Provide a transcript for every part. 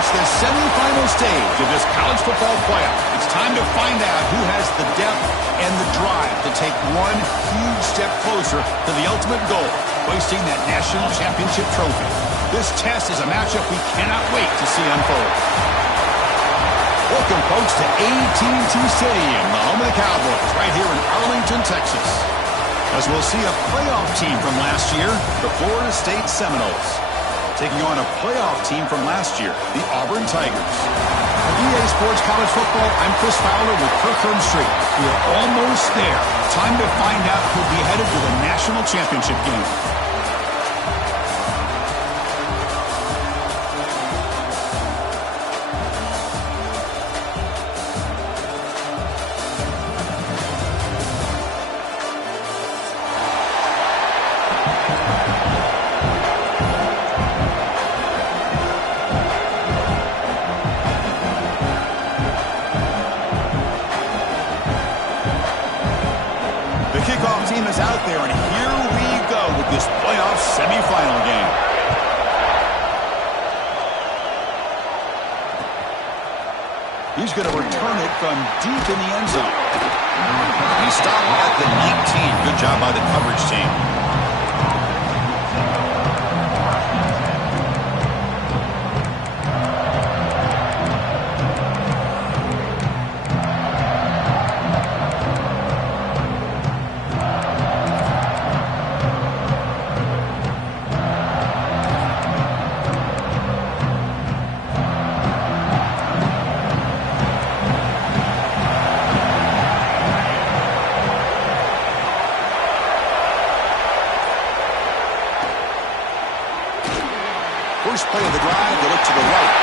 reached the semifinal stage of this college football playoff. It's time to find out who has the depth and the drive to take one huge step closer to the ultimate goal, hoisting that national championship trophy. This test is a matchup we cannot wait to see unfold. Welcome, folks, to AT&T Stadium, the home of the Cowboys, right here in Arlington, Texas. As we'll see a playoff team from last year, the Florida State Seminoles, taking on a playoff team from last year, the Auburn Tigers. For EA Sports College Football, I'm Chris Fowler with Kirk Herbstreit. We are almost there. Time to find out who'll be headed to the national championship game. Team is out there, and here we go with this playoff semifinal game. He's going to return it from deep in the end zone. He stopped at the 19. Good job by the coverage team. First play of the drive, they look to the right.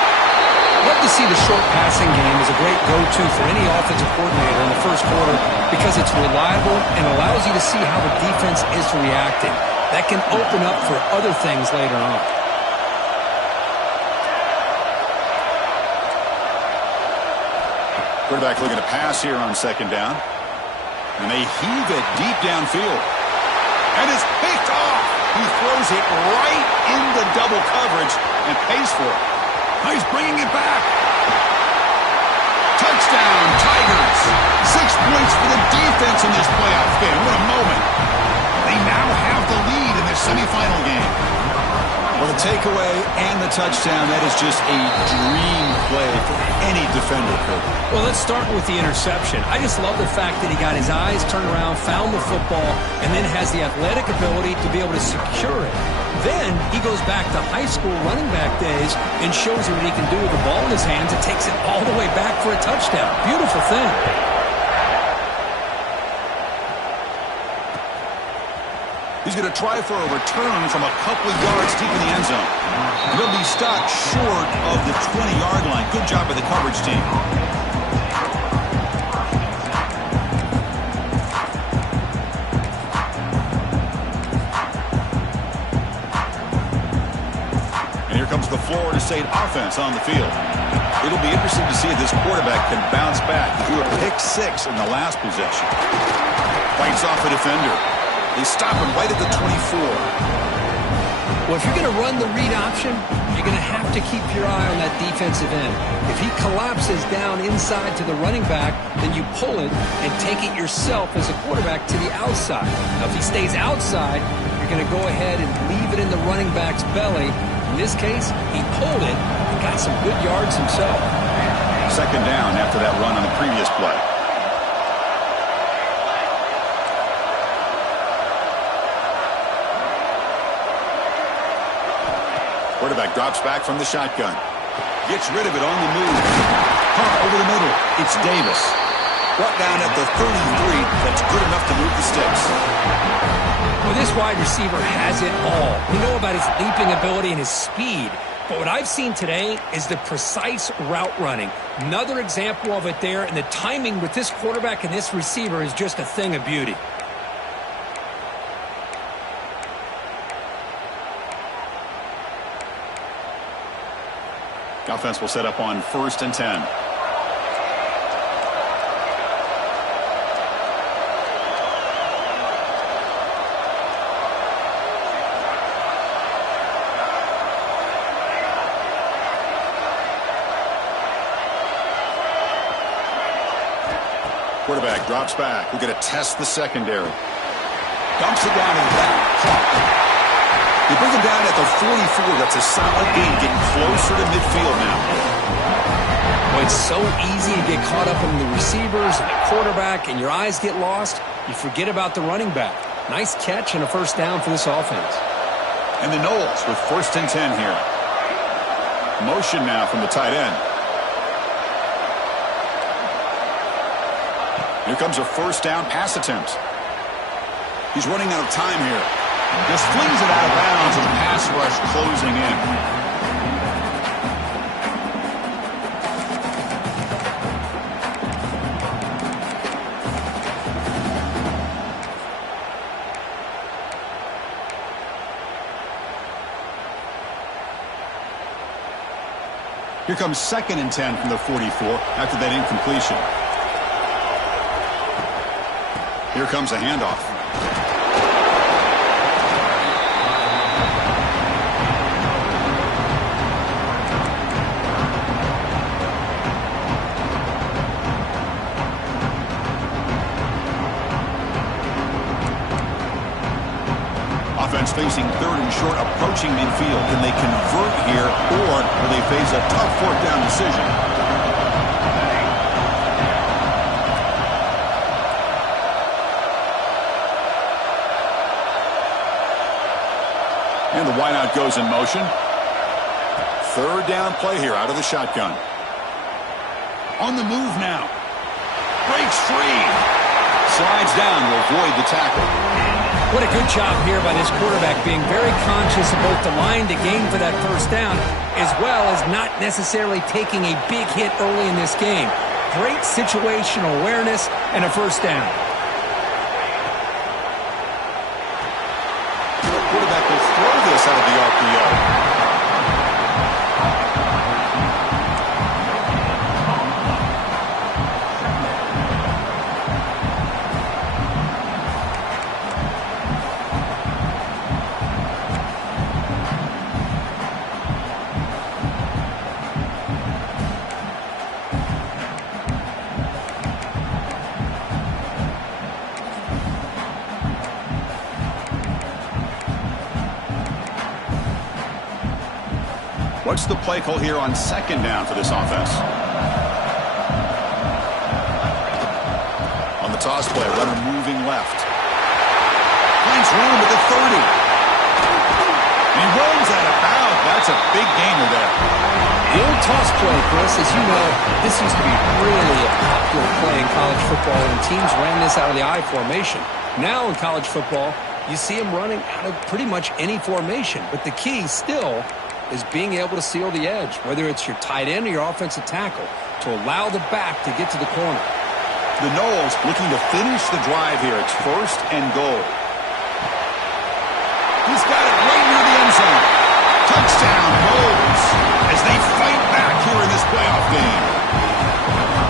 Love to see the short passing game as a great go-to for any offensive coordinator in the first quarter because it's reliable and allows you to see how the defense is reacting. That can open up for other things later on. Quarterback looking to pass here on second down. And they heave it deep downfield. And it's picked off. He throws it right into double coverage and pays for it. Now he's bringing it back. Touchdown, Tigers. 6 points for the defense in this playoff game. What a moment. They now have the lead in their semifinal game. Well, the takeaway and the touchdown, that is just a dream play for any defender, Kirk. Well, let's start with the interception. I just love the fact that he got his eyes turned around, found the football, and then has the athletic ability to be able to secure it. Then he goes back to high school running back days and shows you what he can do with the ball in his hands and takes it all the way back for a touchdown. Beautiful thing. He's going to try for a return from a couple of yards deep in the end zone. He'll be stopped short of the 20-yard line. Good job by the coverage team. And here comes the Florida State offense on the field. It'll be interesting to see if this quarterback can bounce back. He threw a pick-6 in the last possession. Fights off a defender. They stop him right at the 24. Well, if you're going to run the read option, you're going to have to keep your eye on that defensive end. If he collapses down inside to the running back, then you pull it and take it yourself as a quarterback to the outside. Now, if he stays outside, you're going to go ahead and leave it in the running back's belly. In this case, he pulled it and got some good yards himself. Second down after that run on the previous play. Quarterback drops back from the shotgun. Gets rid of it on the move. Pump over the middle. It's Davis. Brought down at the 33. That's good enough to move the sticks. Well, this wide receiver has it all. You know about his leaping ability and his speed. But what I've seen today is the precise route running. Another example of it there. And the timing with this quarterback and this receiver is just a thing of beauty. The offense will set up on 1st and 10. Quarterback drops back. We're going to test the secondary. Dumps it down to the back. They bring him down at the 44. That's a solid gain, getting closer to midfield now. Well, it's so easy to get caught up in the receivers and the quarterback, and your eyes get lost. You forget about the running back. Nice catch and a first down for this offense. And the Noles with 1st and 10 here. Motion now from the tight end. Here comes a first down pass attempt. He's running out of time here. Just flings it out of bounds with the pass rush closing in. Here comes 2nd and 10 from the 44 after that incompletion. Here comes a handoff. Offense facing 3rd and short, approaching midfield. Can they convert here, or will they face a tough 4th down decision? And the wideout goes in motion. 3rd down play here out of the shotgun. On the move now. Breaks free. Slides down to avoid the tackle. What a good job here by this quarterback, being very conscious of both the line to gain for that first down, as well as not necessarily taking a big hit early in this game. Great situational awareness and a first down. The quarterback will throw this out of the RPO. What's the play call here on 2nd down for this offense? On the toss play, runner moving left. Finds room at the 30. He rolls out of bounds. That's a big gainer there. The old toss play, Chris, as you know, this used to be really a popular play in college football, and teams ran this out of the I formation. Now in college football, you see them running out of pretty much any formation, but the key still is being able to seal the edge, whether it's your tight end or your offensive tackle, to allow the back to get to the corner. The Noles looking to finish the drive here. It's 1st and goal. He's got it right near the end zone. Touchdown, Noles, as they fight back here in this playoff game.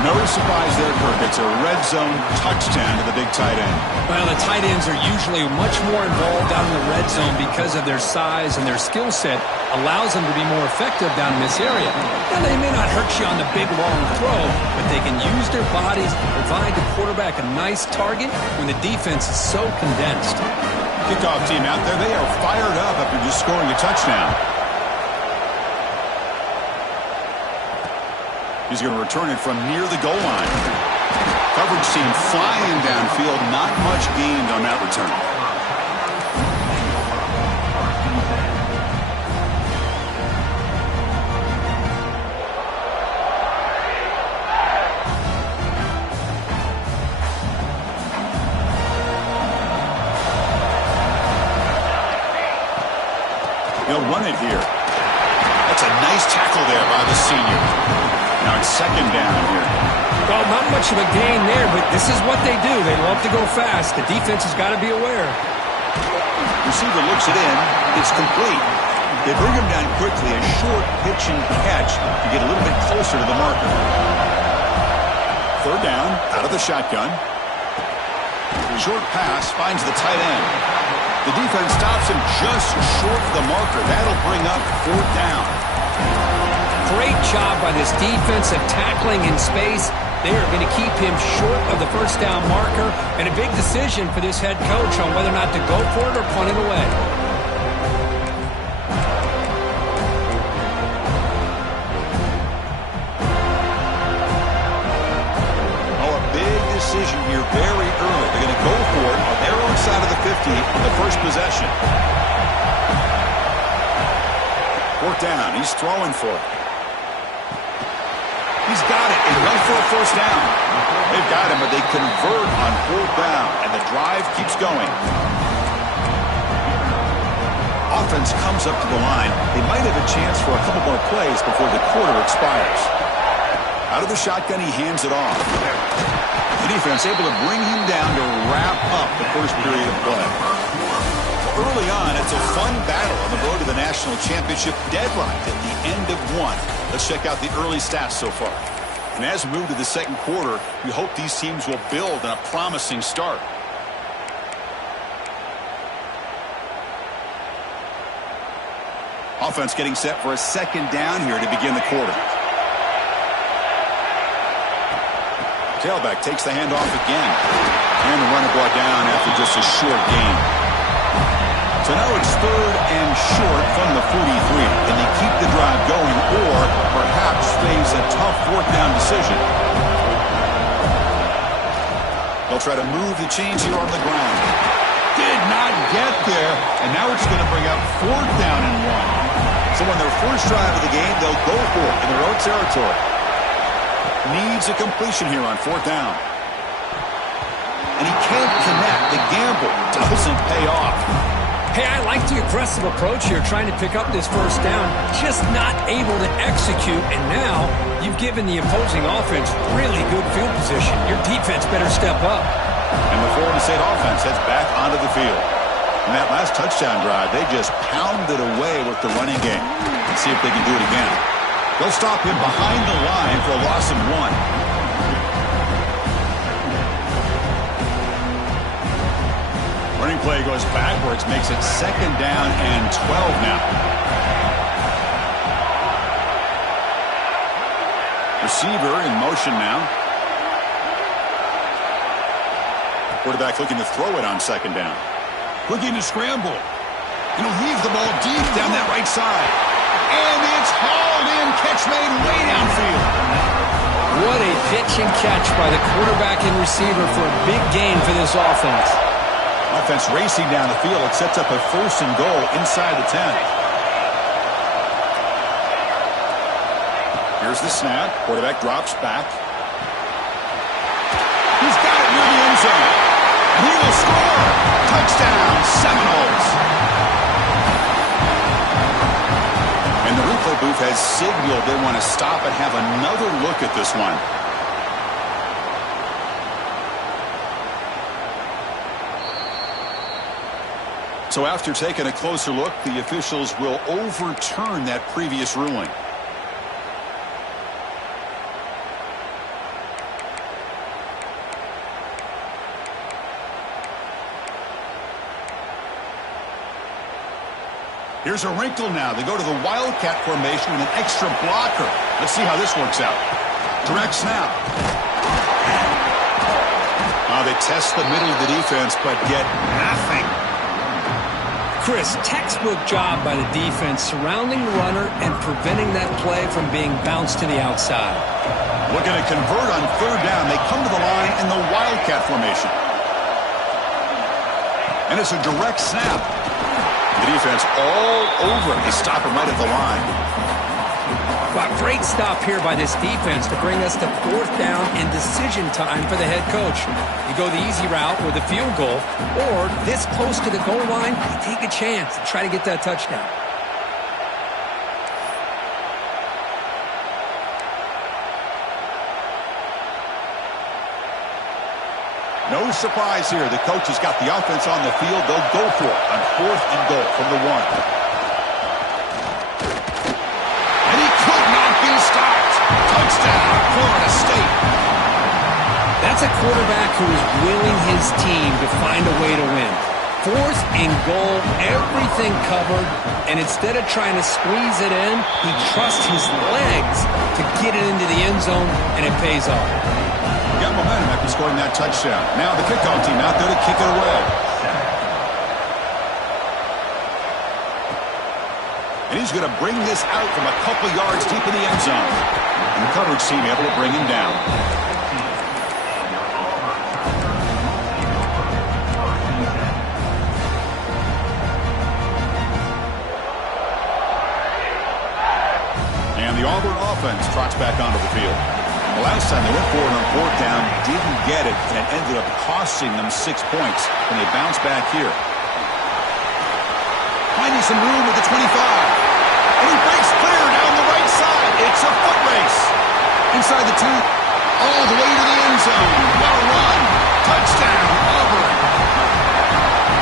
No surprise there, Kirk. It's a red zone touchdown to the big tight end. Well, the tight ends are usually much more involved down in the red zone because of their size, and their skill set allows them to be more effective down in this area. Now, they may not hurt you on the big, long throw, but they can use their bodies to provide the quarterback a nice target when the defense is so condensed. Kickoff team out there, they are fired up after just scoring a touchdown. He's going to return it from near the goal line. Coverage team flying downfield. Not much gained on that return. They'll run it here. That's a nice tackle there by the senior. Now it's 2nd down here. Well, not much of a gain there, but this is what they do. They love to go fast. The defense has got to be aware. Receiver looks it in. It's complete. They bring him down quickly. A short pitch and catch to get a little bit closer to the marker. 3rd down, out of the shotgun. Short pass finds the tight end. The defense stops him just short of the marker. That'll bring up 4th down. Great job by this defense of tackling in space They are going to keep him short of the first down marker, and a big decision for this head coach on whether or not to go for it or punt it away. Decision here very early. They're going to go for it on their own side of the 50 on the first possession. Fourth down. He's throwing for it. He's got it and run for a first down. They've got him, but they convert on fourth down, and the drive keeps going. Offense comes up to the line. They might have a chance for a couple more plays before the quarter expires. Out of the shotgun, he hands it off. The defense able to bring him down to wrap up the first period of play. Early on, it's a fun battle on the road to the national championship, deadlocked at the end of one. Let's check out the early stats so far. And as we move to the second quarter, we hope these teams will build on a promising start. Offense getting set for a second down here to begin the quarter. Tailback takes the handoff again. And the runner brought down after just a short gain. So now it's third and short from the 43. Can they keep the drive going or perhaps face a tough fourth down decision? They'll try to move the chains here on the ground. Did not get there. And now it's going to bring up fourth down and one. So on their first drive of the game, they'll go for it in their own territory. Needs a completion here on fourth down. And he can't connect. The gamble doesn't pay off. Hey, I like the aggressive approach here, trying to pick up this first down, just not able to execute, and now you've given the opposing offense really good field position. Your defense better step up. And the Florida State offense heads back onto the field. In that last touchdown drive, they just pounded away with the running game. Let's see if they can do it again. They'll stop him behind the line for a loss of one. Running play goes backwards, makes it second down and 12 now. Receiver in motion now. Quarterback looking to throw it on second down. Looking to scramble. He'll heave the ball deep down that right side. And it's hauled in. Catch made way downfield. What a pitch and catch by the quarterback and receiver for a big gain for this offense. Offense racing down the field. It sets up a first and goal inside the 10. Here's the snap. Quarterback drops back. He's got it near the end zone. And he will score. Touchdown, Seminoles. And the replay booth has signaled they want to stop and have another look at this one. So after taking a closer look, the officials will overturn that previous ruling. Here's a wrinkle now. They go to the Wildcat formation with an extra blocker. Let's see how this works out. Direct snap. They test the middle of the defense, but get nothing. Chris, textbook job by the defense surrounding the runner and preventing that play from being bounced to the outside. Looking to convert on third down. They come to the line in the Wildcat formation. And it's a direct snap. The defense all over. They stop him right at the line. Wow, great stop here by this defense to bring us to fourth down and decision time for the head coach. You go the easy route with a field goal, or this close to the goal line, you take a chance and try to get that touchdown. No surprise here. The coach has got the offense on the field. They'll go for it on fourth and goal from the 1. And he could not be stopped. Touchdown, Florida State. That's a quarterback who is willing his team to find a way to win. Fourth and goal, everything covered, and instead of trying to squeeze it in, he trusts his legs to get it into the end zone, and it pays off. Got momentum after scoring that touchdown. Now the kickoff team out there to kick it away. And he's going to bring this out from a couple yards deep in the end zone. And the coverage team able to bring him down. And the Auburn offense trots back onto the field. The last time they went for it on fourth down, didn't get it, and it ended up costing them 6 points when they bounced back here. Finding some room with the 25. And he breaks clear down the right side. It's a foot race. Inside the 2. All the way to the end zone. Well run. Touchdown, Auburn.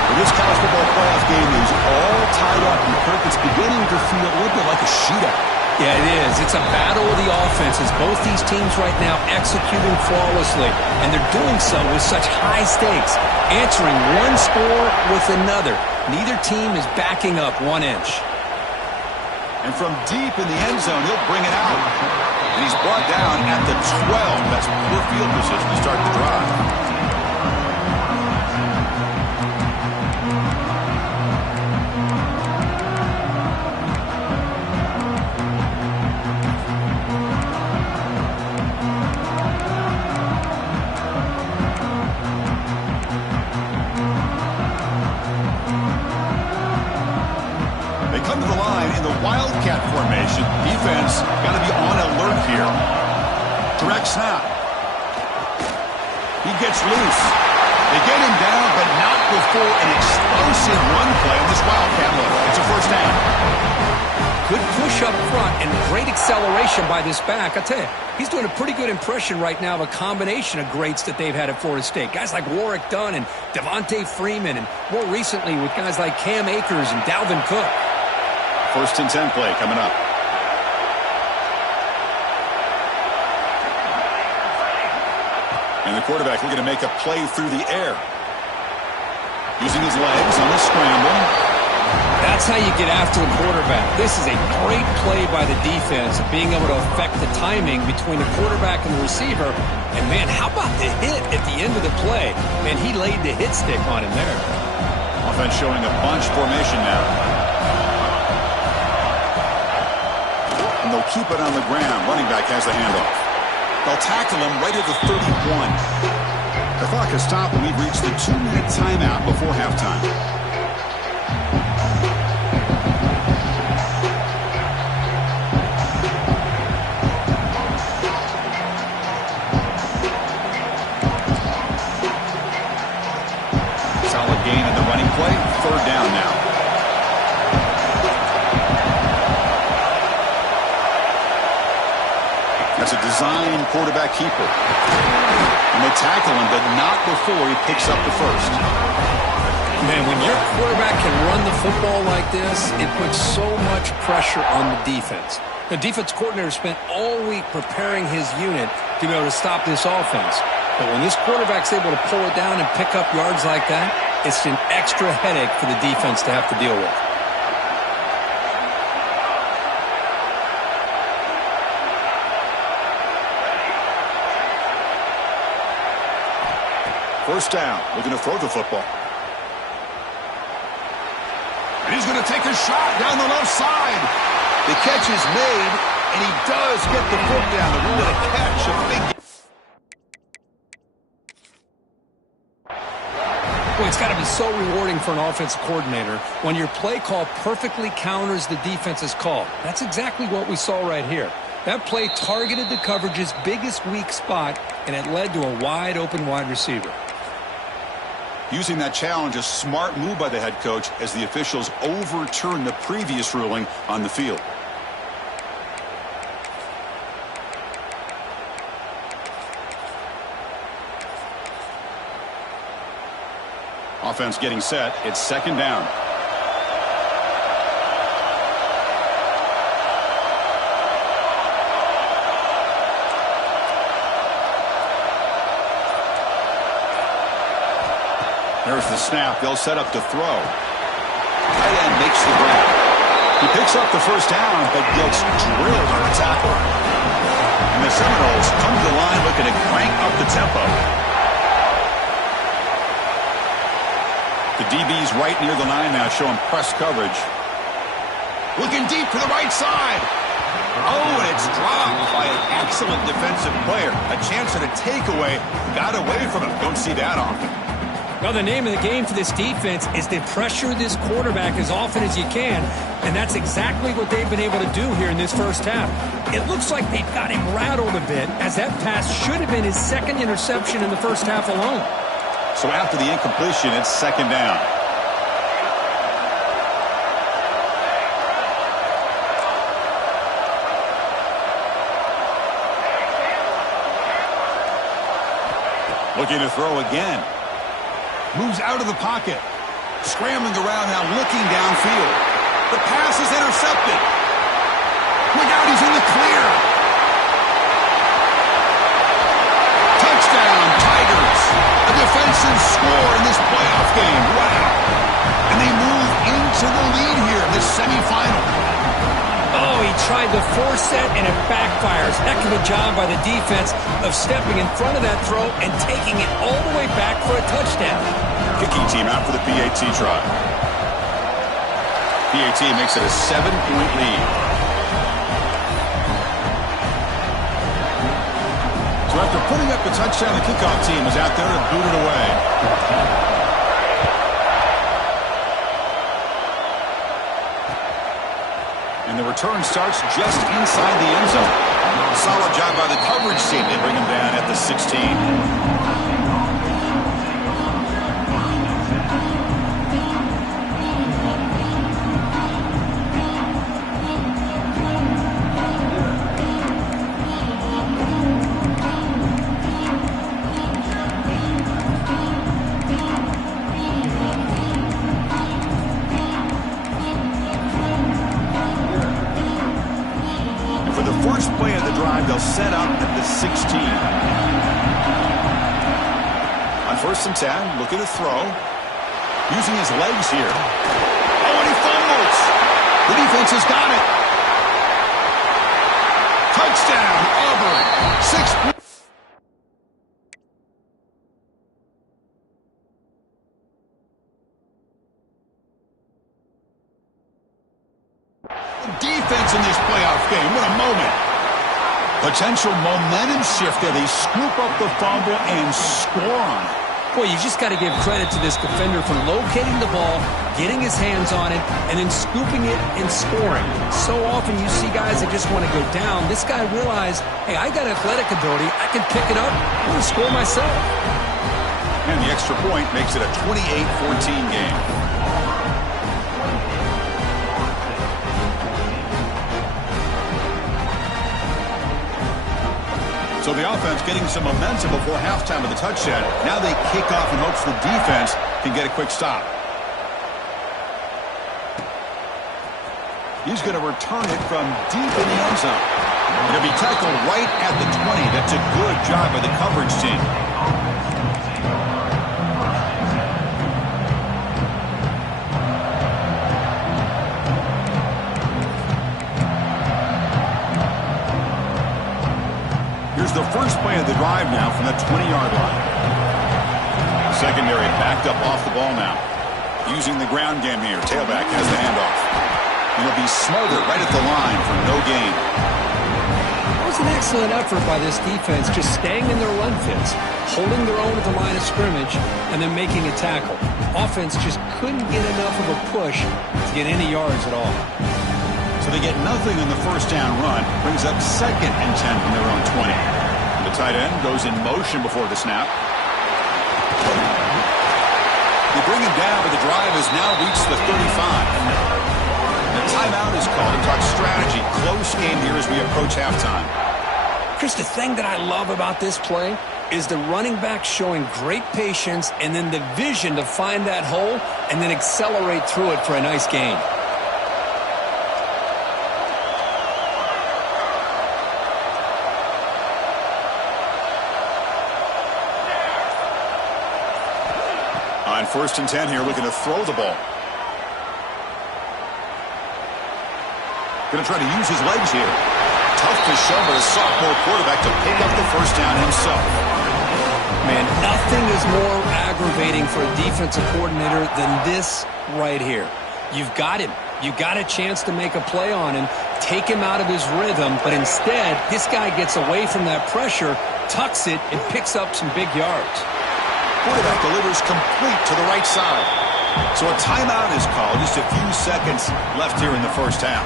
Well, this college football playoff game is all tied up. And Kirk, it's beginning to feel a little bit like a shootout. Yeah, it is. It's a battle of the offenses. Both these teams right now executing flawlessly, and they're doing so with such high stakes, answering one score with another. Neither team is backing up 1 inch. And from deep in the end zone, he'll bring it out. And he's brought down at the 12. That's poor field position to start the drive. Wildcat formation. Defense got to be on alert here. Direct snap. He gets loose. They get him down, but not before an explosive run play on this Wildcat look. It's a first down. Good push up front and great acceleration by this back. I tell you, he's doing a pretty good impression right now of a combination of greats that they've had at Florida State. Guys like Warwick Dunn and Devontae Freeman, and more recently with guys like Cam Akers and Dalvin Cook. First and 10 play coming up. And the quarterback looking to make a play through the air. Using his legs on the scramble. That's how you get after the quarterback. This is a great play by the defense, being able to affect the timing between the quarterback and the receiver. And, man, how about the hit at the end of the play? Man, he laid the hit stick on him there. Offense showing a bunch formation now. And they'll keep it on the ground. Running back has the handoff. They'll tackle him right at the 31. The clock has stopped, and we've reached the 2-minute timeout before halftime. Solid gain in the running play. Third down now. That's a design quarterback keeper. And they tackle him, but not before he picks up the first. Man, when your quarterback can run the football like this, it puts so much pressure on the defense. The defense coordinator spent all week preparing his unit to be able to stop this offense. But when this quarterback's able to pull it down and pick up yards like that, it's an extra headache for the defense to have to deal with. First down, looking to throw the football. And he's going to take a shot down the left side. The catch is made, and he does get the foot down. The rule of the catch, a big... Boy, it's got to be so rewarding for an offensive coordinator when your play call perfectly counters the defense's call. That's exactly what we saw right here. That play targeted the coverage's biggest weak spot, and it led to a wide-open wide receiver. Using that challenge, a smart move by the head coach as the officials overturn the previous ruling on the field. Offense getting set. It's second down. There's the snap. They'll set up to throw. Tight end makes the grab. He picks up the first down, but gets drilled on a tackle. And the Seminoles come to the line looking to crank up the tempo. The DB's right near the line now, showing press coverage. Looking deep to the right side. Oh, and it's dropped by an excellent defensive player. A chance at a takeaway. Got away from him. Don't see that often. Well, the name of the game for this defense is to pressure this quarterback as often as you can, and that's exactly what they've been able to do here in this first half. It looks like they've got him rattled a bit, as that pass should have been his second interception in the first half alone. So after the incompletion, it's second down. Looking to throw again. Moves out of the pocket. Scrambling around now, looking downfield. The pass is intercepted. Look out, he's in the clear. Touchdown, Tigers. A defensive score in this playoff game. Wow. And they move into the lead here in this semifinal. Oh, he tried to force that, and it backfires. Heck of a job by the defense of stepping in front of that throw and taking it all the way back for a touchdown. Kicking team out for the PAT try. PAT makes it a 7-point lead. So after putting up the touchdown, the kickoff team is out there to boot it away. And the return starts just inside the end zone. Solid job by the coverage team. They bring him down at the 16. First play of the drive, they'll set up at the 16. On 1st and 10, looking to throw. Using his legs here. Oh, and he fumbles. The defense has got it. Touchdown, Auburn. 6 defense in this playoff game. What a moment. Potential momentum shift there. They scoop up the fumble and score on it. Boy, you just got to give credit to this defender for locating the ball, getting his hands on it, and then scooping it and scoring. So often you see guys that just want to go down. This guy realized, hey, I got athletic ability. I can pick it up. I'm going to score myself. And the extra point makes it a 28-14 game. So the offense getting some momentum before halftime of the touchdown. Now they kick off in hopes the defense can get a quick stop. He's going to return it from deep in the end zone. It'll be tackled right at the 20. That's a good job by the coverage team. The first play of the drive now from the 20-yard line. Secondary backed up off the ball now. Using the ground game here. Tailback has the handoff. It'll be smothered right at the line for no gain. That was an excellent effort by this defense, just staying in their run fits, holding their own at the line of scrimmage, and then making a tackle. Offense just couldn't get enough of a push to get any yards at all. So they get nothing on the first down run. Brings up 2nd and 10 from their own 20. The tight end goes in motion before the snap. They bring him down, but the drive has now reached the 35. The timeout is called to talk strategy. Close game here as we approach halftime. Chris, the thing that I love about this play is the running back showing great patience and then the vision to find that hole and then accelerate through it for a nice gain. On 1st and 10 here, looking to throw the ball. Going to try to use his legs here. Tough to show, but a sophomore quarterback to pick up the first down himself. Man, nothing is more aggravating for a defensive coordinator than this right here. You've got him. You've got a chance to make a play on him, take him out of his rhythm, but instead, this guy gets away from that pressure, tucks it, and picks up some big yards. Quarterback delivers complete to the right side. So a timeout is called. Just a few seconds left here in the first half.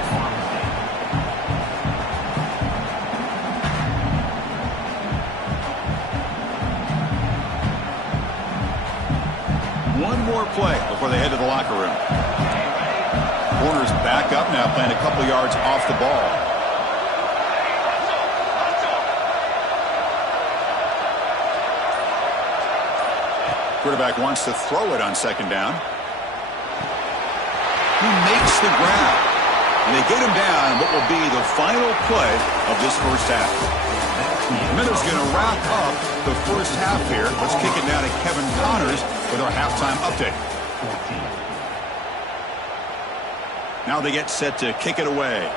One more play before they head to the locker room. Corner's back up now, playing a couple yards off the ball. Quarterback wants to throw it on second down. He makes the grab. And they get him down what will be the final play of this first half. Minnows going to wrap up the first half here. Let's kick it now to Kevin Connors with our halftime update. Now they get set to kick it away.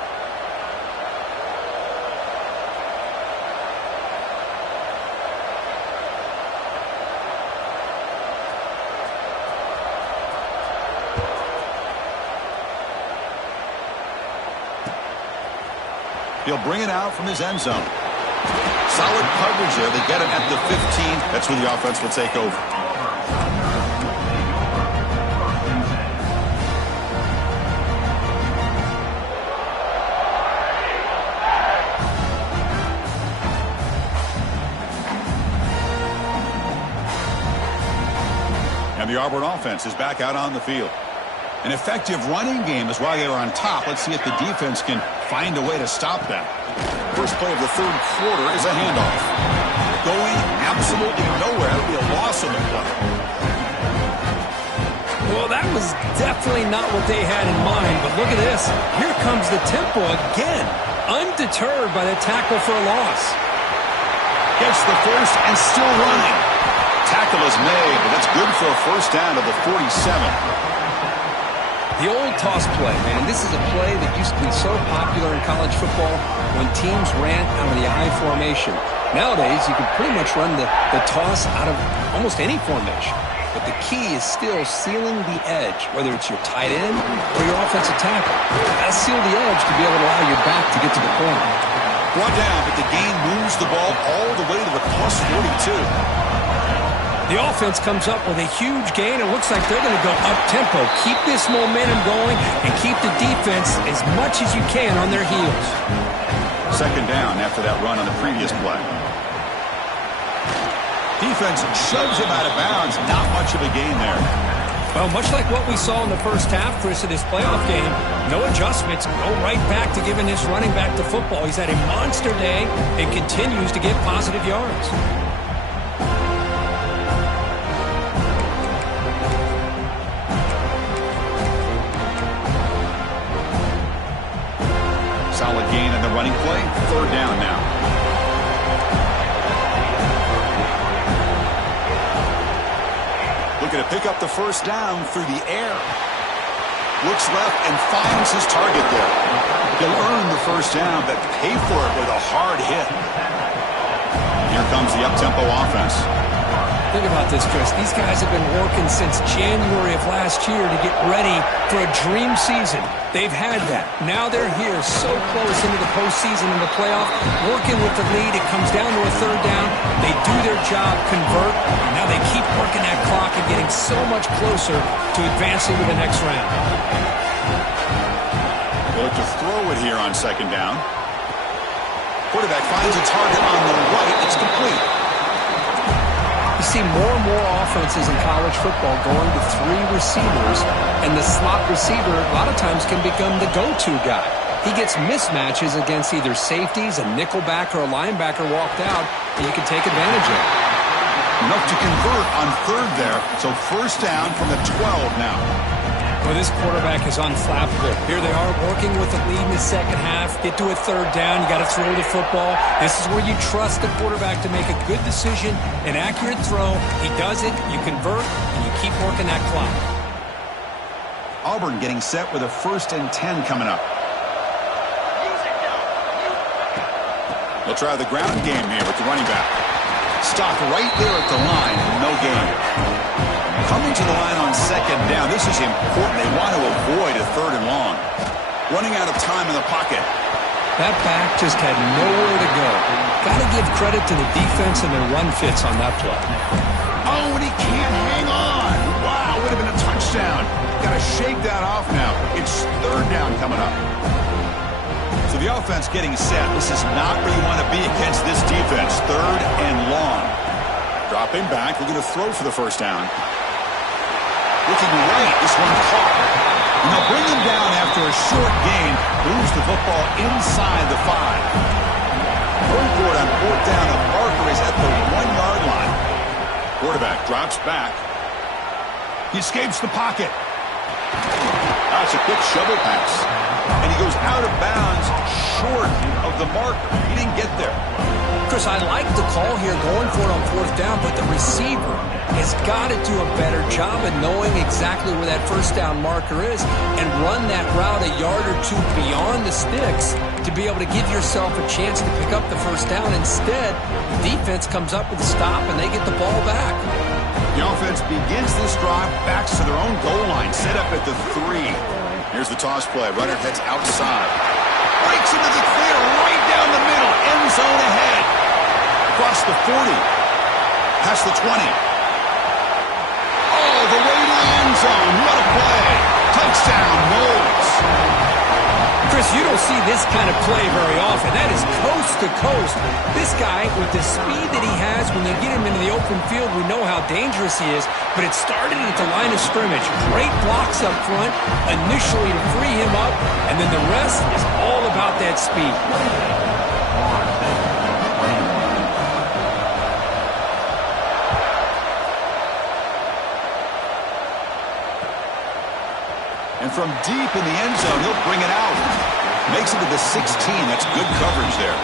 He'll bring it out from his end zone. Solid coverage there. They get it at the 15. That's where the offense will take over. And the Auburn offense is back out on the field. An effective running game is why they were on top. Let's see if the defense can find a way to stop them. First play of the third quarter is a handoff. Going absolutely nowhere. It'll be a loss on the play. Well, that was definitely not what they had in mind, but look at this. Here comes the tempo again. Undeterred by the tackle for a loss. Gets the first and still running. Tackle is made, but that's good for a first down to the 47. The old toss play, man. This is a play that used to be so popular in college football when teams ran out of the I formation. Nowadays, you can pretty much run the toss out of almost any formation. But the key is still sealing the edge, whether it's your tight end or your offensive tackle. You got to seal the edge to be able to allow your back to get to the corner. Brought down, but the gain moves the ball all the way to the plus 42. The offense comes up with a huge gain. It looks like they're going to go up-tempo. Keep this momentum going and keep the defense as much as you can on their heels. Second down after that run on the previous play. Defense shoves him out of bounds. Not much of a gain there. Well, much like what we saw in the first half, Chris, of this playoff game, no adjustments. Go right back to giving this running back the football. He's had a monster day and continues to get positive yards. Solid gain in the running play. Third down now. Looking to pick up the first down through the air. Looks left and finds his target there. He'll earn the first down, but pay for it with a hard hit. Here comes the up-tempo offense. Think about this, Chris. These guys have been working since January of last year to get ready for a dream season. They've had that. Now they're here so close into the postseason and the playoff, working with the lead. It comes down to a third down. They do their job, convert. Now they keep working that clock and getting so much closer to advancing to the next round. They'll look to throw it here on second down. Quarterback finds a target on the right. It's complete. You see more and more offenses in college football going to three receivers, and the slot receiver a lot of times can become the go-to guy. He gets mismatches against either safeties, a nickelback, or a linebacker walked out, and you can take advantage of it. Enough to convert on third there, so first down from the 12 now. Well, this quarterback is unflappable. Here they are working with the lead in the second half. Get to a third down. You got to throw the football. This is where you trust the quarterback to make a good decision, an accurate throw. He does it, you convert, and you keep working that clock. Auburn getting set with a 1st and 10 coming up. They'll try the ground game here with the running back. Stopped right there at the line, no gain. Coming to the line on second down, this is important. They want to avoid a third and long. Running out of time in the pocket. That back just had nowhere to go. Got to give credit to the defense and their run fits on that play. Oh, and he can't hang on. Wow, would have been a touchdown. Got to shake that off now. It's third down coming up. So the offense getting set. This is not where you want to be against this defense. Third and long. Dropping back. We're going to throw for the first down. Looking right. This one caught. And they'll bring him down after a short gain. Moves the football inside the 5. Going for it on fourth down. The marker is at the 1-yard line. Quarterback drops back. He escapes the pocket. That's a quick shovel pass. And he goes out of bounds short of the marker. He didn't get there. Chris, I like the call here going for it on fourth down, but the receiver has got to do a better job of knowing exactly where that first down marker is and run that route a yard or two beyond the sticks to be able to give yourself a chance to pick up the first down. Instead, the defense comes up with a stop and they get the ball back. The offense begins this drive, backs to their own goal line, set up at the 3. Here's the toss play. Runner heads outside. Breaks into the clear, right down the middle. End zone ahead. Across the 40. Past the 20. All the way to the end zone. What a play. Touchdown, Moles. Chris, you don't see this kind of play very often. That is coast to coast. This guy, with the speed that he has, when they get him into the open field, we know how dangerous he is. But it started at the line of scrimmage. Great blocks up front, initially to free him up, and then the rest is all about that speed. And from deep in the end zone, he'll bring it out. Makes it to the 16. That's good coverage there.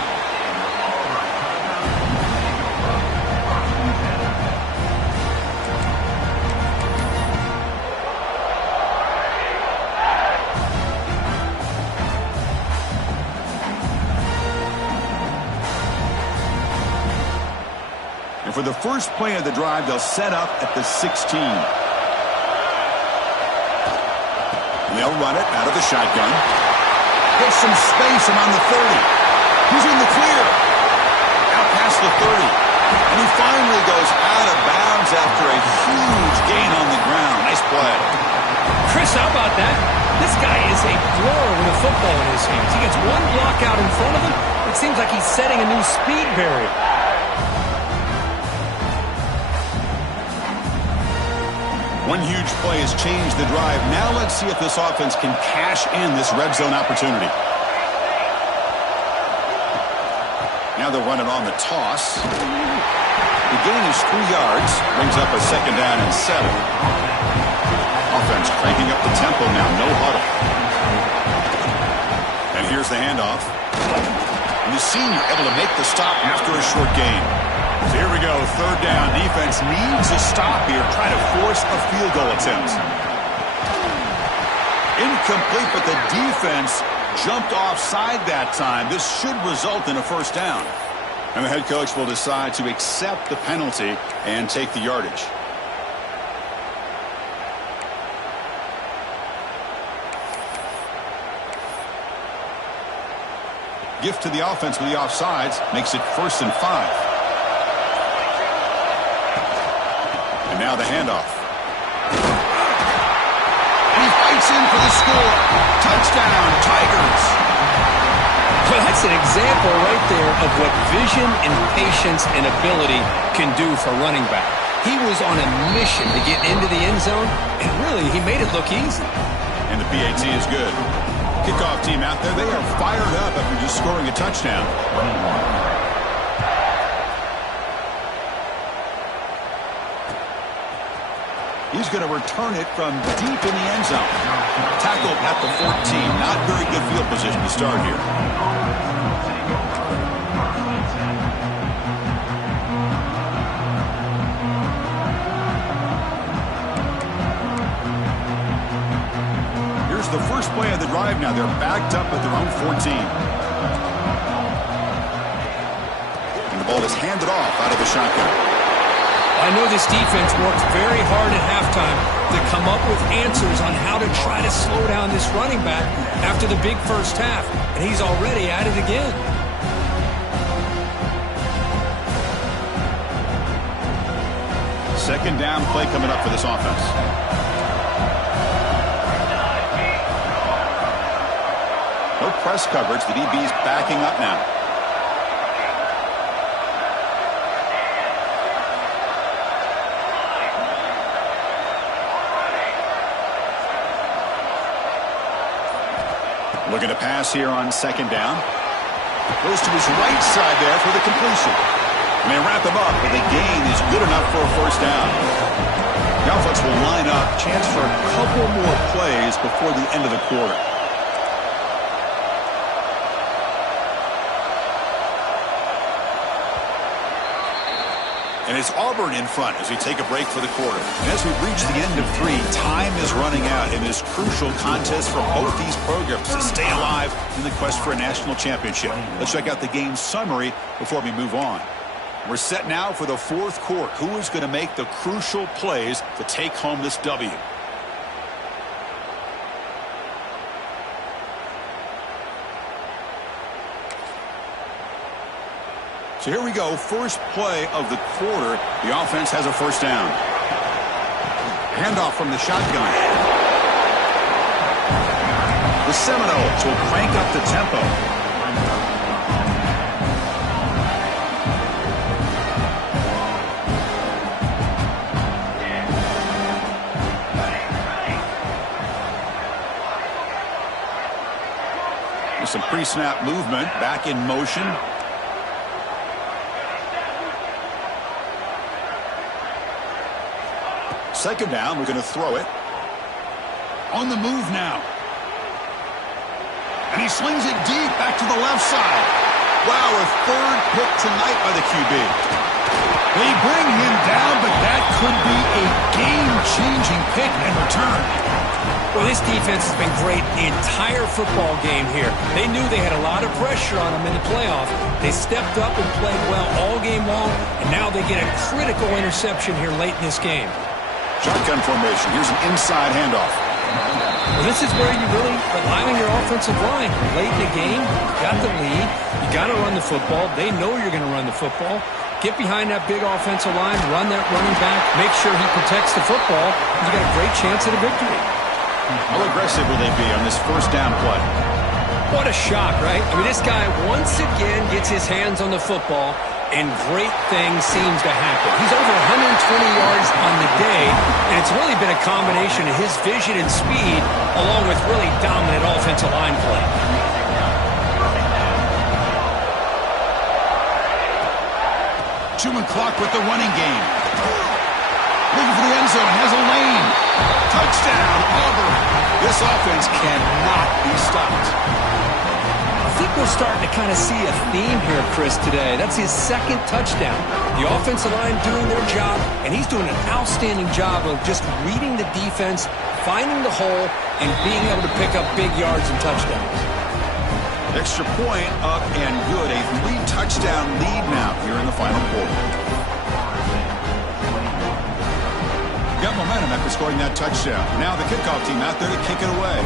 And for the first play of the drive, they'll set up at the 16. They'll run it out of the shotgun. Gets some space around the 30. He's in the clear. Out past the 30. And he finally goes out of bounds after a huge gain on the ground. Nice play. Chris, how about that? This guy is a thrower with a football in his hands. He gets one block out in front of him. It seems like he's setting a new speed barrier. One huge play has changed the drive. Now let's see if this offense can cash in this red zone opportunity. Now they'll run it on the toss. The gain is 3 yards. Brings up a second down and 7. Offense cranking up the tempo now. No huddle. And here's the handoff. And the senior able to make the stop after a short gain. So here we go, third down. Defense needs a stop here, trying to force a field goal attempt. Incomplete, but the defense jumped offside that time. This should result in a first down. And the head coach will decide to accept the penalty and take the yardage. Gift to the offense with the offsides makes it 1st and 5. Now the handoff. And he fights in for the score. Touchdown, Tigers. Well, that's an example right there of what vision and patience and ability can do for running back. He was on a mission to get into the end zone, and really, he made it look easy. And the PAT is good. Kickoff team out there, they are fired up after just scoring a touchdown. He's going to return it from deep in the end zone. Tackled at the 14. Not very good field position to start here. Here's the first play of the drive now. They're backed up at their own 14. was handed off out of the shotgun. I know this defense worked very hard at halftime to come up with answers on how to try to slow down this running back after the big first half, and he's already at it again. Second down play coming up for this offense. No press coverage. The DB's backing up now. Looking to pass here on second down. Goes to his right side there for the completion. And they wrap him up, but the gain is good enough for a first down. The offense will line up. Chance for a couple more plays before the end of the quarter. And it's Auburn in front as we take a break for the quarter. And as we reach the end of 3, time is running out in this crucial contest for both these programs to stay alive in the quest for a national championship. Let's check out the game summary before we move on. We're set now for the fourth quarter. Who is going to make the crucial plays to take home this W? So here we go. First play of the quarter. The offense has a first down. Handoff from the shotgun. The Seminoles will crank up the tempo. With some pre-snap movement. Back in motion. Second down, we're going to throw it. On the move now. And he slings it deep back to the left side. Wow, a third pick tonight by the QB. They bring him down, but that could be a game-changing pick and return. Well, this defense has been great the entire football game here. They knew they had a lot of pressure on them in the playoff. They stepped up and played well all game long, and now they get a critical interception here late in this game. Shotgun formation. Here's an inside handoff. Well, this is where you really rely on your offensive line. Late in the game, you got the lead. You got to run the football. They know you're going to run the football. Get behind that big offensive line, run that running back, make sure he protects the football, and you got a great chance at a victory. How aggressive will they be on this first down play? What a shock, right? I mean, this guy once again gets his hands on the football, and great things seems to happen. He's over 120 yards on the day, and it's really been a combination of his vision and speed along with really dominant offensive line play. Chewing clock with the running game. Looking for the end zone, has a lane. Touchdown, Auburn. This offense cannot be stopped. I think we're starting to kind of see a theme here, Chris, today. That's his second touchdown. The offensive line doing their job, and he's doing an outstanding job of just reading the defense, finding the hole, and being able to pick up big yards and touchdowns. Extra point up and good. A 3-touchdown lead now here in the final quarter. Got momentum after scoring that touchdown. Now the kickoff team out there to kick it away.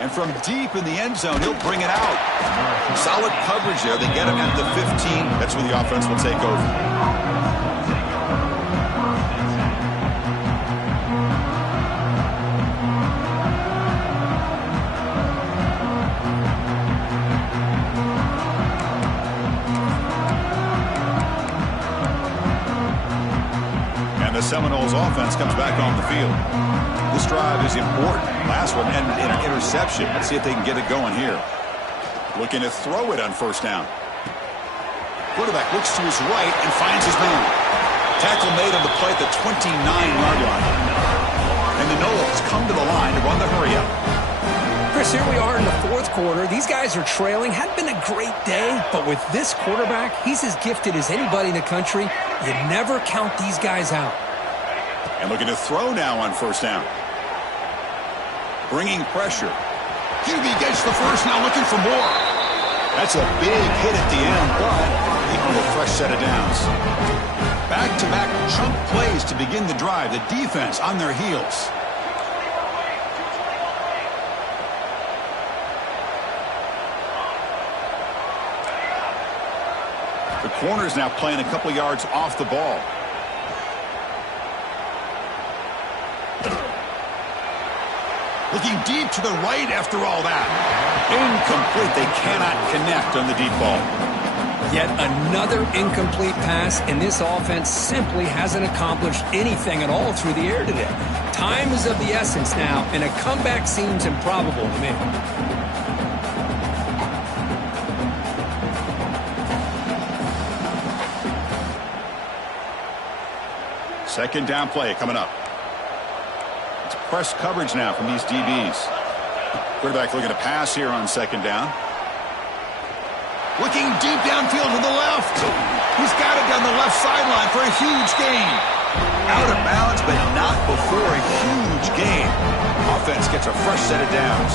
And from deep in the end zone, he'll bring it out. Solid coverage there. They get him at the 15. That's where the offense will take over. And the Seminoles offense comes back on the field. This drive is important. Last one ended in an interception. Let's see if they can get it going here. Looking to throw it on first down. Quarterback looks to his right and finds his man. Tackle made on the play at the 29-yard line. And the Noles come to the line to run the hurry-up. Chris, here we are in the fourth quarter. These guys are trailing. Hadn't been a great day, but with this quarterback, he's as gifted as anybody in the country. You never count these guys out. And looking to throw now on first down. Bringing pressure. QB gets the first, now looking for more. That's a big hit at the end, but even with a fresh set of downs. Back-to-back chunk plays to begin the drive. The defense on their heels. The corner's now playing a couple yards off the ball. Looking deep to the right after all that. Incomplete. They cannot connect on the deep ball. Yet another incomplete pass, and this offense simply hasn't accomplished anything at all through the air today. Time is of the essence now, and a comeback seems improbable to me. Second down play coming up. It's press coverage now from these DBs. Quarterback looking to pass here on second down. Looking deep downfield to the left. He's got it down the left sideline for a huge gain. Out of bounds, but not before a huge gain. Offense gets a fresh set of downs.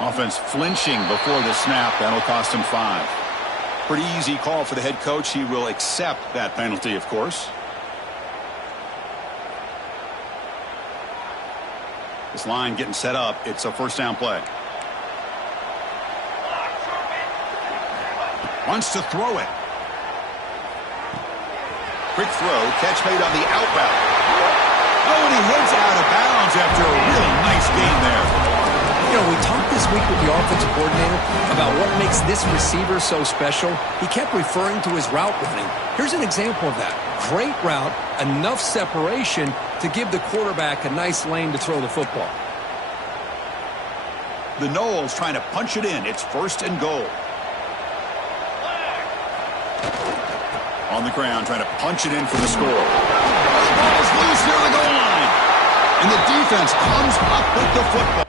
Offense flinching before the snap. That'll cost him 5. Pretty easy call for the head coach. He will accept that penalty, of course. This line getting set up. It's a first down play. Wants to throw it. Quick throw. Catch made on the out route. Oh, and he heads out of bounds after a really nice gain there. You know, we talked this week with the offensive coordinator about what makes this receiver so special. He kept referring to his route running. Here's an example of that. Great route, enough separation to give the quarterback a nice lane to throw the football. The Noles trying to punch it in. It's first and goal. On the ground, trying to punch it in for the score. The ball's loose near the goal line. And the defense comes up with the football.